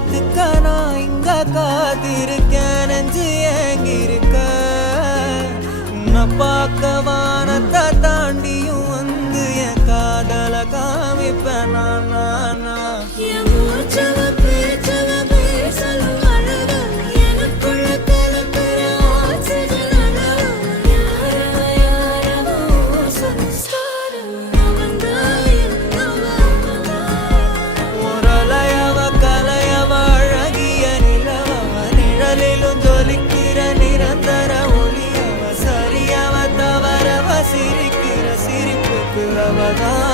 காத்துக்க நான் இங்க காத்திருக்கேன் நெஞ்சு ஏங்கிருக்க உன்னை பார்க்க வானத்தை தாண்டியும் வந்து என் காதல காமிப்பேன் நான் சிரிக்கிற சிரிப்புக்கு அவதான்